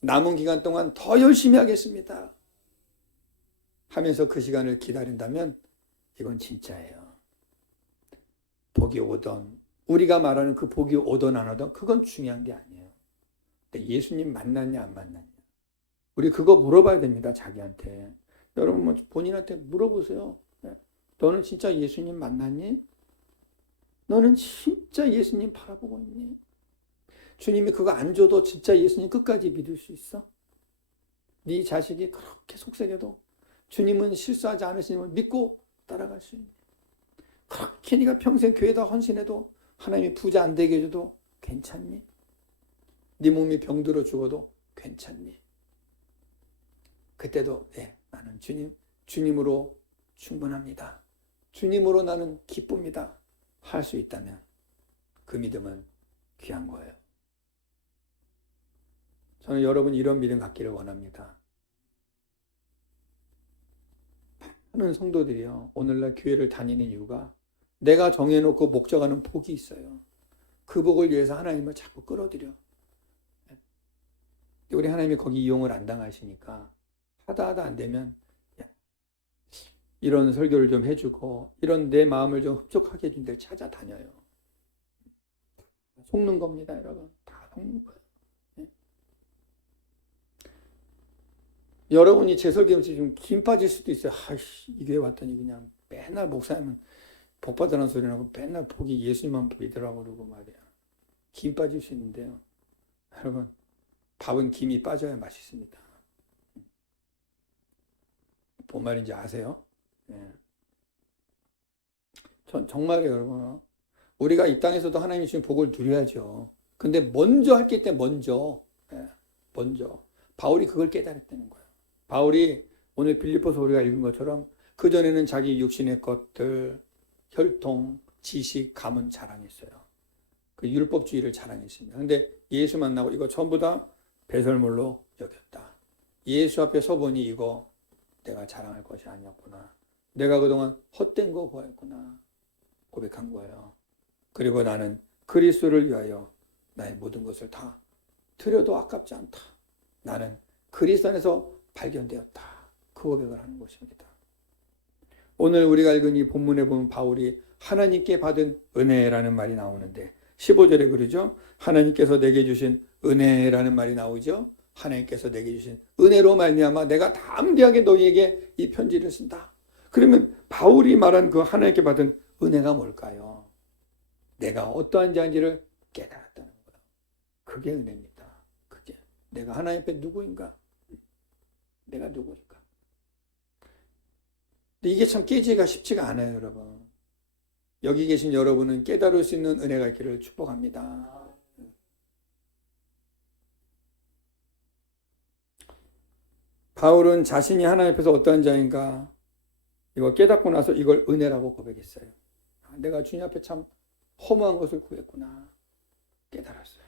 남은 기간 동안 더 열심히 하겠습니다. 하면서 그 시간을 기다린다면 이건 진짜예요. 복이 오던 우리가 말하는 그 복이 오던 안 오던 그건 중요한 게 아니에요. 근데 예수님 만났냐 안 만났냐 우리 그거 물어봐야 됩니다. 자기한테. 여러분 뭐 본인한테 물어보세요. 너는 진짜 예수님 만났니? 너는 진짜 예수님 바라보고 있니? 주님이 그거 안 줘도 진짜 예수님 끝까지 믿을 수 있어? 네 자식이 그렇게 속색여도 주님은 실수하지 않으시님을 믿고 따라갈 수 있니? 그렇게 네가 평생 교회에다 헌신해도 하나님이 부자 안 되게 해줘도 괜찮니? 네 몸이 병들어 죽어도 괜찮니? 그때도 나는 주님으로 충분합니다. 주님으로 나는 기쁩니다. 할 수 있다면 그 믿음은 귀한 거예요. 저는 여러분 이런 믿음 갖기를 원합니다. 많은 성도들이요. 오늘날 교회를 다니는 이유가 내가 정해놓고 목적하는 복이 있어요. 그 복을 위해서 하나님을 자꾸 끌어들여. 우리 하나님이 거기 이용을 안 당하시니까 하다 안 되면 이런 설교를 좀 해주고 이런 내 마음을 좀 흡족하게 해준 데를 찾아다녀요. 속는 겁니다, 여러분. 다 속는 거예요. 여러분이 제 설교하면서 좀 김 빠질 수도 있어요. 이 교회 왔더니 그냥 맨날 목사님은 복 받으라는 소리 나고 맨날 복이 예수님만 믿으라고 그러고 말이야. 김 빠질 수 있는데요. 여러분, 밥은 김이 빠져야 맛있습니다. 뭔 말인지 아세요? 전 정말이에요, 여러분. 우리가 이 땅에서도 하나님이 주신 복을 누려야죠. 근데 먼저 할 게 있대, 먼저. 바울이 그걸 깨달았다는 거예요. 바울이 오늘 빌립보서 우리가 읽은 것처럼 그전에는 자기 육신의 것들, 혈통, 지식, 가문 자랑했어요. 그 율법주의를 자랑했습니다. 근데 예수 만나고 이거 전부 다 배설물로 여겼다. 예수 앞에 서보니 이거 내가 자랑할 것이 아니었구나. 내가 그동안 헛된 거 구했구나. 고백한 거예요. 그리고 나는 그리스도를 위하여 나의 모든 것을 다 드려도 아깝지 않다. 나는 그리스도 안에서 발견되었다. 그 고백을 하는 것입니다. 오늘 우리가 읽은 이 본문에 보면 바울이 하나님께 받은 은혜라는 말이 나오는데 15절에 그러죠. 하나님께서 내게 주신 은혜라는 말이 나오죠. 하나님께서 내게 주신 은혜로 말미암아 내가 담대하게 너희에게 이 편지를 쓴다. 그러면 바울이 말한 그 하나님께 받은 은혜가 뭘까요? 내가 어떠한 자인지를 깨달았다는 거예요. 그게 은혜입니다. 그게 내가 하나님 앞에 누구인가? 내가 누구인가? 근데 이게 참 깨지기가 쉽지가 않아요, 여러분. 여기 계신 여러분은 깨달을 수 있는 은혜가 있기를 축복합니다. 바울은 자신이 하나님 앞에서 어떠한 자인가 이거 깨닫고 나서 이걸 은혜라고 고백했어요. 내가 주님 앞에 참 허무한 것을 구했구나 깨달았어요.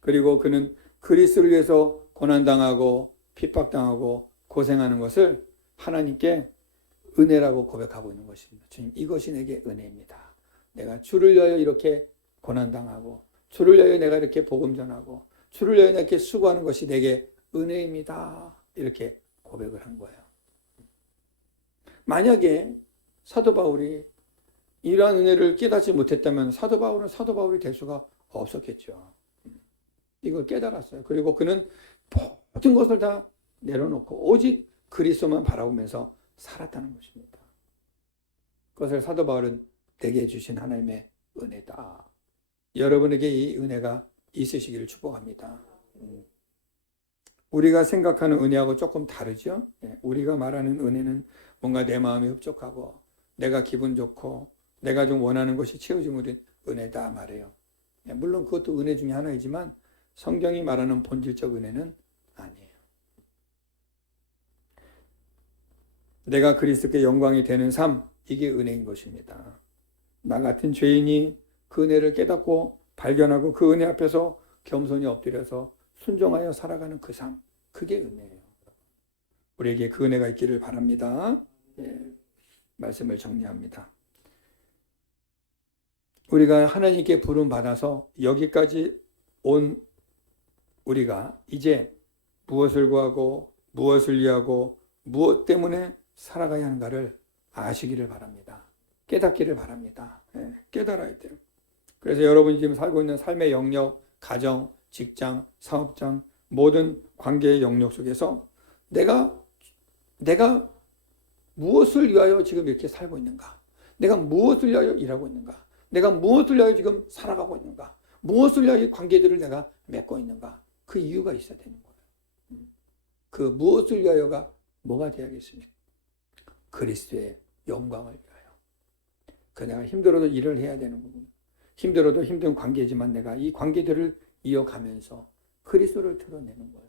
그리고 그는 그리스도를 위해서 고난당하고 핍박당하고 고생하는 것을 하나님께 은혜라고 고백하고 있는 것입니다. 주님, 이것이 내게 은혜입니다. 내가 주를 위하여 이렇게 고난당하고 주를 위하여 내가 이렇게 복음 전하고 주를 위하여 이렇게 수고하는 것이 내게 은혜입니다. 이렇게 고백을 한 거예요. 만약에 사도 바울이 이러한 은혜를 깨닫지 못했다면 사도 바울은 사도 바울이 될 수가 없었겠죠. 이걸 깨달았어요. 그리고 그는 모든 것을 다 내려놓고 오직 그리스도만 바라보면서 살았다는 것입니다. 그것을 사도 바울은 내게 주신 하나님의 은혜다. 여러분에게 이 은혜가 있으시기를 축복합니다. 우리가 생각하는 은혜하고 조금 다르죠? 우리가 말하는 은혜는 뭔가 내 마음이 흡족하고 내가 기분 좋고 내가 좀 원하는 것이 채워지면 은혜다 말해요. 물론 그것도 은혜 중에 하나이지만 성경이 말하는 본질적 은혜는 아니에요. 내가 그리스도께 영광이 되는 삶, 이게 은혜인 것입니다. 나 같은 죄인이 그 은혜를 깨닫고 발견하고 그 은혜 앞에서 겸손히 엎드려서 순종하여 살아가는 그 삶, 그게 은혜예요. 우리에게 그 은혜가 있기를 바랍니다. 말씀을 정리합니다. 우리가 하나님께 부름 받아서 여기까지 온 우리가 이제 무엇을 구하고 무엇을 위하고 무엇 때문에 살아가야 하는가를 아시기를 바랍니다. 깨닫기를 바랍니다. 깨달아야 돼요. 그래서 여러분이 지금 살고 있는 삶의 영역, 가정, 직장, 사업장, 모든 관계의 영역 속에서 내가 무엇을 위하여 지금 이렇게 살고 있는가? 내가 무엇을 위하여 일하고 있는가? 내가 무엇을 위하여 지금 살아가고 있는가? 무엇을 위하여 관계들을 내가 맺고 있는가? 그 이유가 있어야 되는 거예요. 그 무엇을 위하여가 뭐가 되어야겠습니까? 그리스도의 영광을 위하여. 그 내가 힘들어도 일을 해야 되는 거고, 힘들어도 힘든 관계지만 내가 이 관계들을 이어가면서 그리스도를 드러내는 거예요.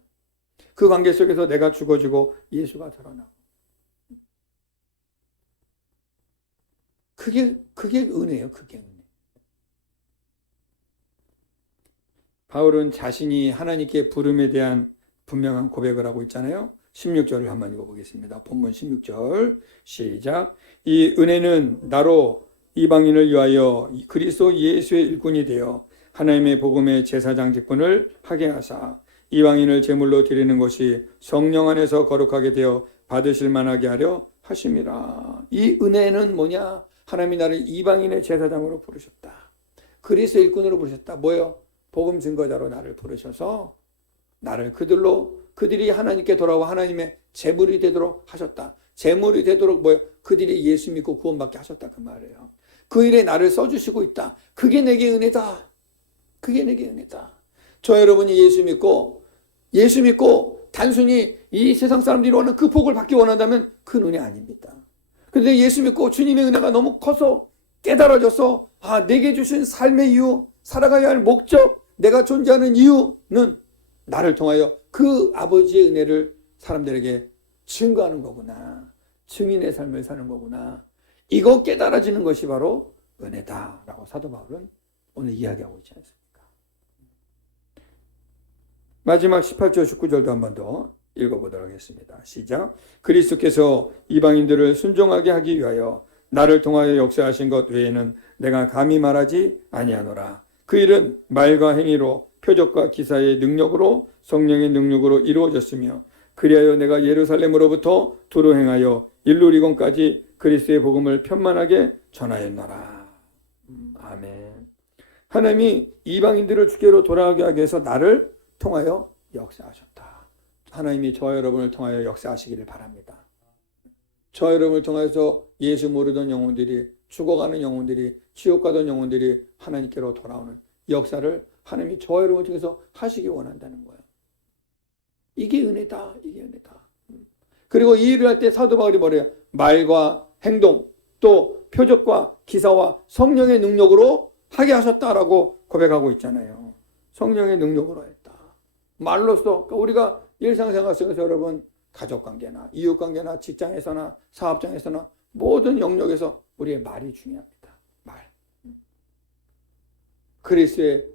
그 관계 속에서 내가 죽어지고 예수가 드러나고. 그게 은혜예요. 그게 은혜. 바울은 자신이 하나님께 부름에 대한 분명한 고백을 하고 있잖아요. 16절을 한번 읽어보겠습니다. 본문 16절 시작. 이 은혜는 나로 이방인을 위하여 그리스도 예수의 일꾼이 되어 하나님의 복음의 제사장 직분을 하게 하사 이방인을 제물로 드리는 것이 성령 안에서 거룩하게 되어 받으실 만하게 하려 하심이라. 이 은혜는 뭐냐? 하나님이 나를 이방인의 제사장으로 부르셨다. 그리스도의 일꾼으로 부르셨다. 뭐예요? 복음 증거자로 나를 부르셔서 나를 그들이 하나님께 돌아와 하나님의 제물이 되도록 하셨다. 제물이 되도록 뭐예요? 그들이 예수 믿고 구원받게 하셨다. 그 말이에요. 그 일에 나를 써주시고 있다. 그게 내게 은혜다. 그게 내게 은혜다. 저 여러분이 예수 믿고 단순히 이 세상 사람들이 원하는 그 복을 받기 원한다면 그 은혜 아닙니다. 그런데 예수 믿고 주님의 은혜가 너무 커서 깨달아져서 내게 주신 삶의 이유, 살아가야 할 목적, 내가 존재하는 이유는 나를 통하여 그 아버지의 은혜를 사람들에게 증거하는 거구나. 증인의 삶을 사는 거구나. 이거 깨달아지는 것이 바로 은혜다라고 사도 바울은 오늘 이야기하고 있지 않습니까? 마지막 18절 19절도 한 번 더 읽어보도록 하겠습니다. 시작. 그리스도께서 이방인들을 순종하게 하기 위하여 나를 통하여 역사하신 것 외에는 내가 감히 말하지 아니하노라. 그 일은 말과 행위로 표적과 기사의 능력으로 성령의 능력으로 이루어졌으며 그리하여 내가 예루살렘으로부터 두루 행하여 일루리곤까지 그리스도의 복음을 편만하게 전하였노라. 아멘. 하나님이 이방인들을 주께로 돌아가게 하기 위해서 나를 통하여 역사하셨다. 하나님이 저와 여러분을 통하여 역사하시기를 바랍니다. 저와 여러분을 통해서 예수 모르던 영혼들이, 죽어가는 영혼들이, 지옥 가던 영혼들이 하나님께로 돌아오는 역사를 하나님이 저와 여러분을 통해서 하시기 원한다는 거예요. 이게 은혜다. 이게 은혜다. 그리고 이 일을 할 때 사도 바울이 뭐래요? 말과 행동, 또 표적과 기사와 성령의 능력으로 하게 하셨다라고 고백하고 있잖아요. 성령의 능력으로 했다. 말로써 우리가 일상생활 속에서 여러분 가족관계나 이웃관계나 직장에서나 사업장에서나 모든 영역에서 우리의 말이 중요합니다. 말. 그리스도의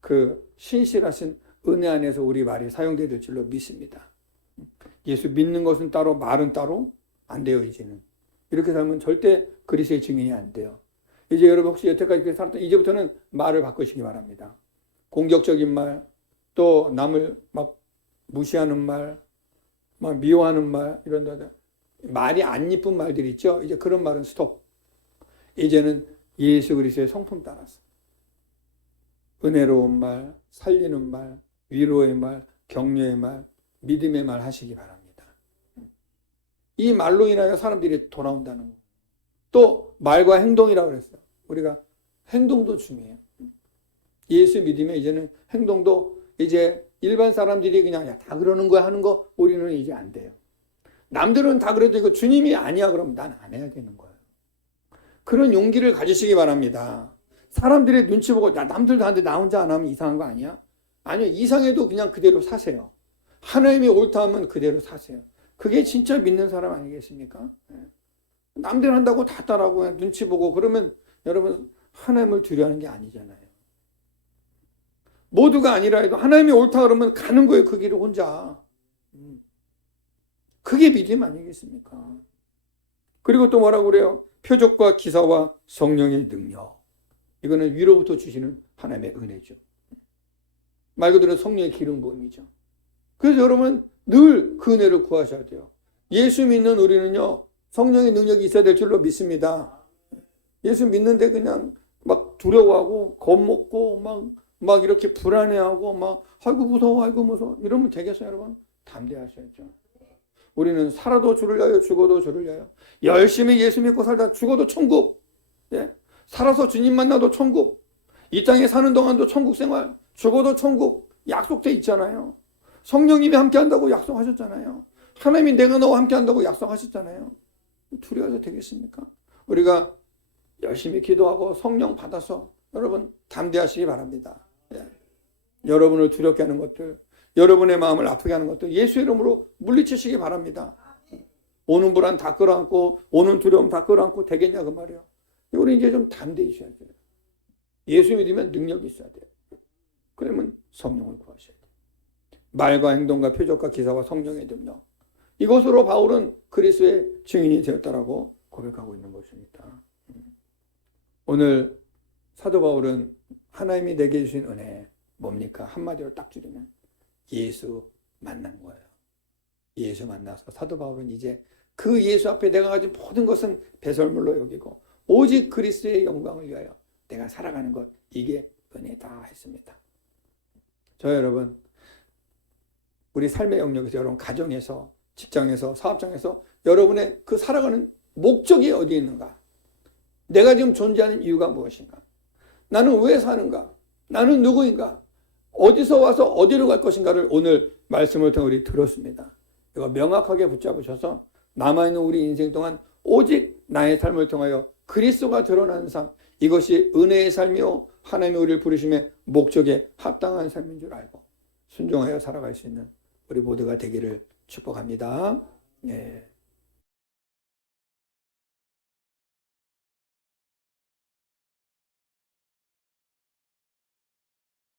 그 신실하신 은혜 안에서 우리 말이 사용될 줄로 믿습니다. 예수 믿는 것은 따로 말은 따로 안 돼요. 이제는 이렇게 살면 절대 그리스도의 증인이 안 돼요. 이제 여러분 혹시 여태까지 그렇게 살았던 이제부터는 말을 바꾸시기 바랍니다. 공격적인 말, 또 남을 막 무시하는 말, 막 미워하는 말, 이런 말이 안 이쁜 말들 있죠. 이제 그런 말은 스톱. 이제는 예수 그리스도의 성품 따라서 은혜로운 말, 살리는 말, 위로의 말, 격려의 말, 믿음의 말 하시기 바랍니다. 이 말로 인하여 사람들이 돌아온다는 거예요. 또 말과 행동이라고 그랬어요. 우리가 행동도 중요해요. 예수 믿으면 이제는 행동도 이제 일반 사람들이 그냥 다 그러는 거야 하는 거 우리는 이제 안 돼요. 남들은 다 그래도 이거 주님이 아니야 그러면 난 안 해야 되는 거예요. 그런 용기를 가지시기 바랍니다. 사람들의 눈치 보고 남들도 하는데 나 혼자 안 하면 이상한 거 아니야? 아니요. 이상해도 그냥 그대로 사세요. 하나님이 옳다 하면 그대로 사세요. 그게 진짜 믿는 사람 아니겠습니까? 남들 한다고 다 따라하고 그냥 눈치 보고 그러면 여러분 하나님을 두려워하는 게 아니잖아요. 모두가 아니라 해도 하나님이 옳다 그러면 가는 거예요. 그 길을 혼자. 그게 믿음 아니겠습니까? 그리고 또 뭐라고 그래요? 표적과 기사와 성령의 능력. 이거는 위로부터 주시는 하나님의 은혜죠. 말 그대로 성령의 기름 부음이죠. 그래서 여러분 늘 그 은혜를 구하셔야 돼요. 예수 믿는 우리는요, 성령의 능력이 있어야 될 줄로 믿습니다. 예수 믿는데 그냥 막 두려워하고 겁먹고 막 이렇게 불안해하고 막 아이고 무서워 이러면 되겠어요, 여러분? 담대하셔야죠. 우리는 살아도 주를 위하여 죽어도 주를 위하여 열심히 예수 믿고 살다 죽어도 천국, 살아서 주님 만나도 천국, 이 땅에 사는 동안도 천국 생활, 죽어도 천국 약속돼 있잖아요. 성령님이 함께한다고 약속하셨잖아요. 하나님이 내가 너와 함께한다고 약속하셨잖아요. 두려워서 되겠습니까? 우리가 열심히 기도하고 성령 받아서 여러분 담대하시기 바랍니다. 여러분을 두렵게 하는 것들, 여러분의 마음을 아프게 하는 것들 예수 이름으로 물리치시기 바랍니다. 오는 불안 다 끌어안고 오는 두려움 다 끌어안고 되겠냐 그 말이에요. 우리 이제 좀 담대해져야 돼요. 예수 믿으면 능력이 있어야 돼요. 그러면 성령을 구하셔야 돼요. 말과 행동과 표적과 기사와 성령의 능력. 이것으로 바울은 그리스도의 증인이 되었다라고 고백하고 있는 것입니다. 오늘 사도 바울은 하나님이 내게 주신 은혜 뭡니까? 한마디로 딱 줄이면 예수 만난 거예요. 예수 만나서 사도 바울은 이제 그 예수 앞에 내가 가진 모든 것은 배설물로 여기고 오직 그리스도의 영광을 위하여 내가 살아가는 것, 이게 은혜다 했습니다. 저 여러분, 우리 삶의 영역에서, 여러분 가정에서, 직장에서, 사업장에서 여러분의 그 살아가는 목적이 어디에 있는가? 내가 지금 존재하는 이유가 무엇인가? 나는 왜 사는가? 나는 누구인가? 어디서 와서 어디로 갈 것인가를 오늘 말씀을 통해 우리 들었습니다. 이거 명확하게 붙잡으셔서 남아있는 우리 인생 동안 오직 나의 삶을 통하여 그리스도가 드러나는 삶, 이것이 은혜의 삶이요 하나님이 우리를 부르심의 목적에 합당한 삶인 줄 알고 순종하여 살아갈 수 있는 우리 모두가 되기를 축복합니다. 예.